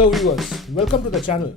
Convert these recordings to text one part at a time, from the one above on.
Hello viewers, welcome to the channel.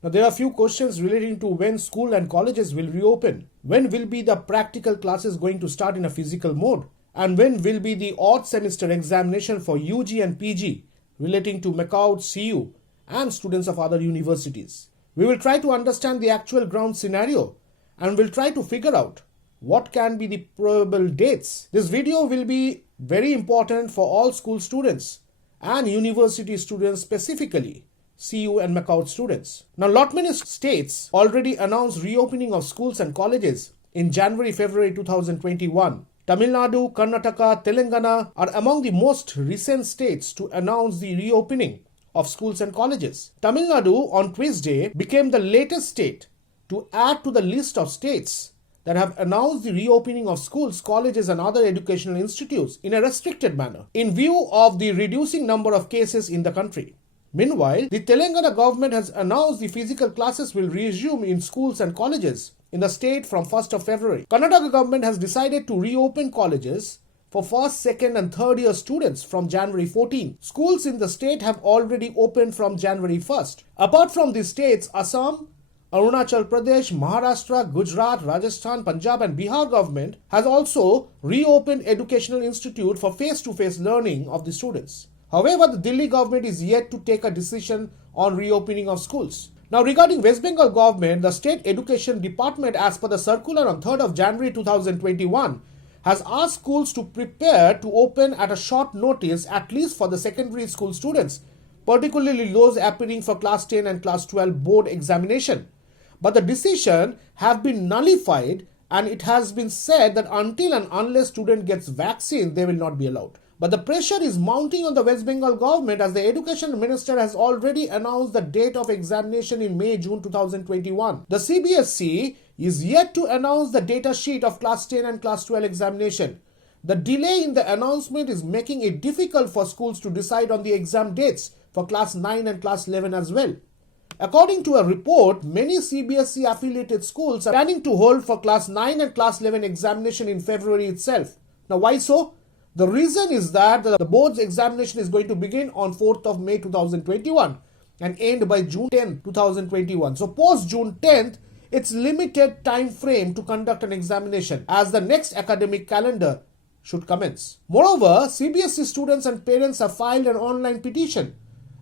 Now there are a few questions relating to when school and colleges will reopen. When will be the practical classes going to start in a physical mode? And when will be the odd semester examination for UG and PG relating to MAKAUT, CU and students of other universities? We will try to understand the actual ground scenario and will try to figure out what can be the probable dates. This video will be very important for all school students and university students, specifically CU and MAKAUT students. Now, lot many states already announced reopening of schools and colleges in January-February 2021. Tamil Nadu, Karnataka, Telangana are among the most recent states to announce the reopening of schools and colleges. Tamil Nadu on Tuesday became the latest state to add to the list of states that have announced the reopening of schools, colleges and other educational institutes in a restricted manner in view of the reducing number of cases in the country. Meanwhile, the Telangana government has announced the physical classes will resume in schools and colleges in the state from 1st of February. Karnataka government has decided to reopen colleges for first, second and third year students from January 14. Schools in the state have already opened from January 1st. Apart from these states, Assam, Arunachal Pradesh, Maharashtra, Gujarat, Rajasthan, Punjab and Bihar government has also reopened educational institute for face-to-face learning of the students. However, the Delhi government is yet to take a decision on reopening of schools. Now, regarding West Bengal government, the State Education Department, as per the circular on 3rd of January 2021, has asked schools to prepare to open at a short notice, at least for the secondary school students, particularly those appearing for class 10 and class 12 board examination. But the decision have been nullified and it has been said that until and unless student gets vaccine, they will not be allowed. But the pressure is mounting on the West Bengal government as the education minister has already announced the date of examination in May-June 2021. The CBSE is yet to announce the data sheet of class 10 and class 12 examination. The delay in the announcement is making it difficult for schools to decide on the exam dates for class 9 and class 11 as well. According to a report, many CBSE affiliated schools are planning to hold for class 9 and class 11 examination in February itself. Now, why so? The reason is that the board's examination is going to begin on 4th of May 2021 and end by June 10, 2021. So post June 10th, it's limited time frame to conduct an examination as the next academic calendar should commence. Moreover, CBSE students and parents have filed an online petition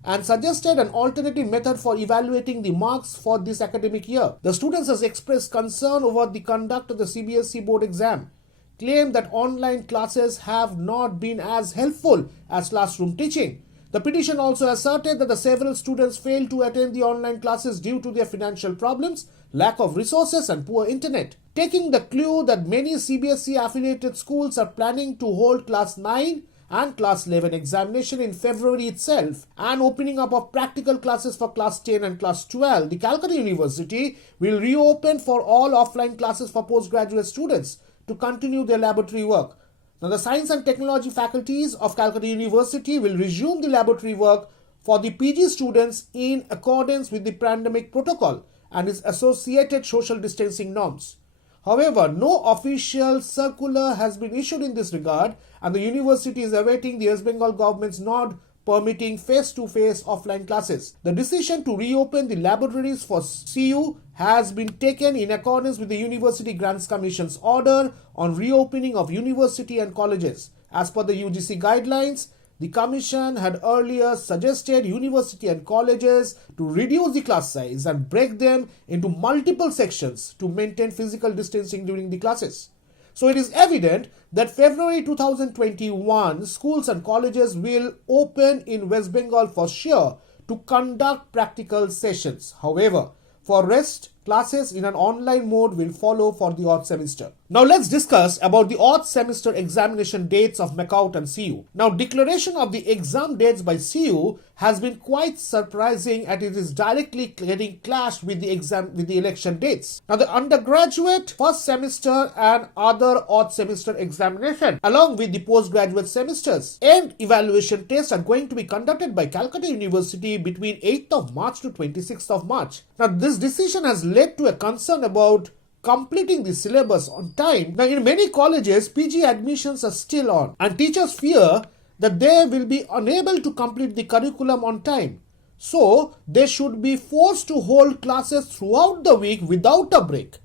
and suggested an alternative method for evaluating the marks for this academic year. The students has expressed concern over the conduct of the CBSE board exam, claim that online classes have not been as helpful as classroom teaching. The petition also asserted that the several students failed to attend the online classes due to their financial problems, lack of resources and poor internet. Taking the clue that many CBSE affiliated schools are planning to hold class 9 and class 11 examination in February itself and opening up of practical classes for class 10 and class 12, the Calcutta University will reopen for all offline classes for postgraduate students to continue their laboratory work. Now, the Science and Technology faculties of Calcutta University will resume the laboratory work for the PG students in accordance with the pandemic protocol and its associated social distancing norms. However, no official circular has been issued in this regard and the university is awaiting the West Bengal government's nod permitting face-to-face offline classes. The decision to reopen the laboratories for CU has been taken in accordance with the University Grants Commission's order on reopening of university and colleges. As per the UGC guidelines, the Commission had earlier suggested university and colleges to reduce the class size and break them into multiple sections to maintain physical distancing during the classes. So it is evident that February 2021, schools and colleges will open in West Bengal for sure to conduct practical sessions. However, for rest, classes in an online mode will follow for the odd semester. Now let's discuss about the odd semester examination dates of MAKAUT and CU. Now, declaration of the exam dates by CU has been quite surprising as it is directly getting clashed with the election dates. Now, the undergraduate first semester and other odd semester examination along with the postgraduate semesters and evaluation tests are going to be conducted by Calcutta University between 8th of March to 26th of March. Now, this decision has led to a concern about completing the syllabus on time. Now, in many colleges, PG admissions are still on and teachers fear that they will be unable to complete the curriculum on time. So they should be forced to hold classes throughout the week without a break.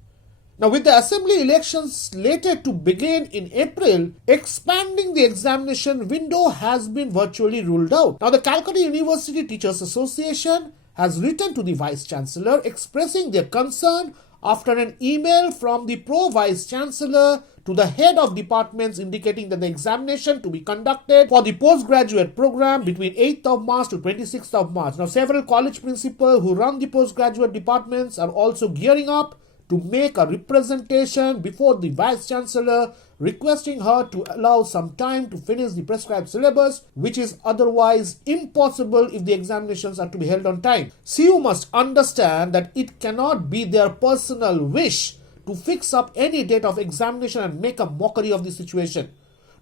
Now, with the assembly elections slated to begin in April, expanding the examination window has been virtually ruled out. Now, the Calcutta University Teachers Association has written to the Vice Chancellor expressing their concern after an email from the Pro-Vice Chancellor to the head of departments indicating that the examination to be conducted for the postgraduate program between 8th of March to 26th of March. Now, several college principals who run the postgraduate departments are also gearing up to make a representation before the Vice Chancellor, requesting her to allow some time to finish the prescribed syllabus, which is otherwise impossible if the examinations are to be held on time. CU must understand that it cannot be their personal wish to fix up any date of examination and make a mockery of the situation.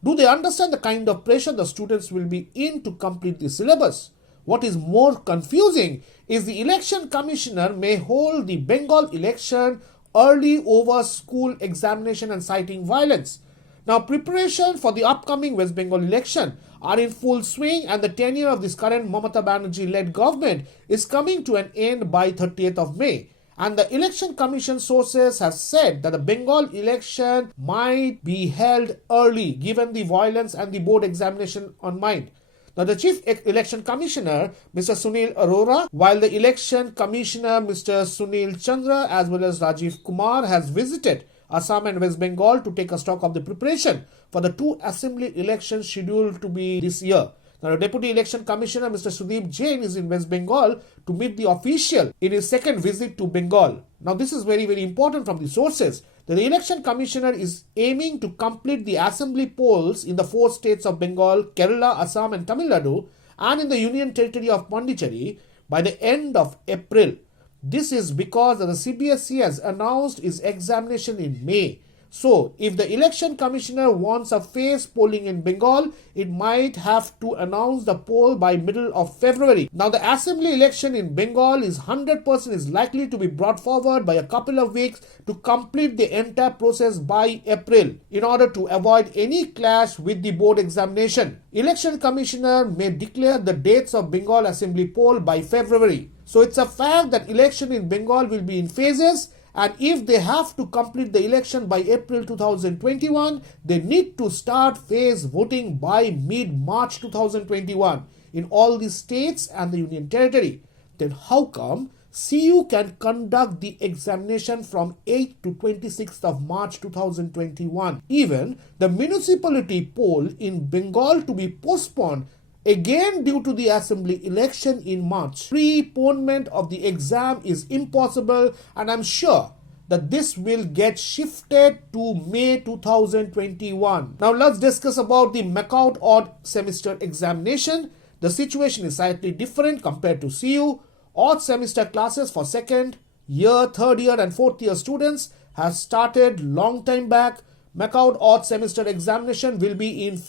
Do they understand the kind of pressure the students will be in to complete the syllabus? What is more confusing is the election commissioner may hold the Bengal election early over school examination and citing violence. Now, preparation for the upcoming West Bengal election are in full swing, and the tenure of this current Mamata Banerjee-led government is coming to an end by 30th of May. And the election commission sources have said that the Bengal election might be held early given the violence and the board examination on mind. Now, the Chief Election Commissioner, Mr. Sunil Arora, while the Election Commissioner, Mr. Sunil Chandra, as well as Rajiv Kumar, has visited Assam and West Bengal to take a stock of the preparation for the two assembly elections scheduled to be this year. Now, the Deputy Election Commissioner, Mr. Sudeep Jain, is in West Bengal to meet the official in his second visit to Bengal. Now, this is very, very important from the sources. The Election Commissioner is aiming to complete the assembly polls in the four states of Bengal, Kerala, Assam and Tamil Nadu, and in the Union Territory of Pondicherry by the end of April. This is because the CBSE has announced its examination in May. So, if the Election Commissioner wants a phase polling in Bengal, it might have to announce the poll by middle of February. Now, the assembly election in Bengal is 100% is likely to be brought forward by a couple of weeks to complete the entire process by April in order to avoid any clash with the board examination. Election Commissioner may declare the dates of Bengal assembly poll by February. So, it's a fact that election in Bengal will be in phases. And if they have to complete the election by April 2021, they need to start phase voting by mid-March 2021 in all the states and the Union Territory. Then how come CU can conduct the examination from 8th to 26th of March 2021? Even the municipality poll in Bengal to be postponed again due to the assembly election in March. Preponement of the exam is impossible, and I'm sure that this will get shifted to May 2021. Now let's discuss about the MAKAUT odd semester examination. The situation is slightly different compared to CU. Odd semester classes for second year, third year and fourth year students have started long time back. MAKAUT odd semester examination will be in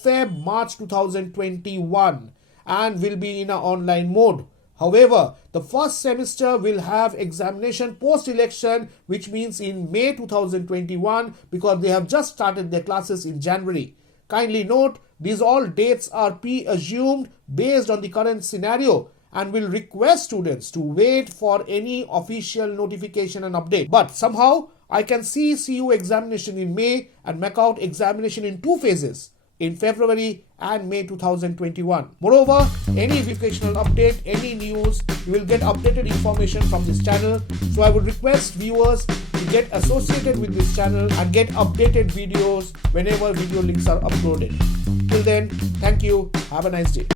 March 2021 and will be in an online mode. However, the first semester will have examination post-election, which means in May 2021 because they have just started their classes in January. Kindly note, these all dates are pre-assumed based on the current scenario and will request students to wait for any official notification and update. But somehow, I can see CU examination in May and MAKAUT examination in two phases in February and May 2021. Moreover, any educational update, any news, you will get updated information from this channel. So I would request viewers to get associated with this channel and get updated videos whenever video links are uploaded. Till then, thank you. Have a nice day.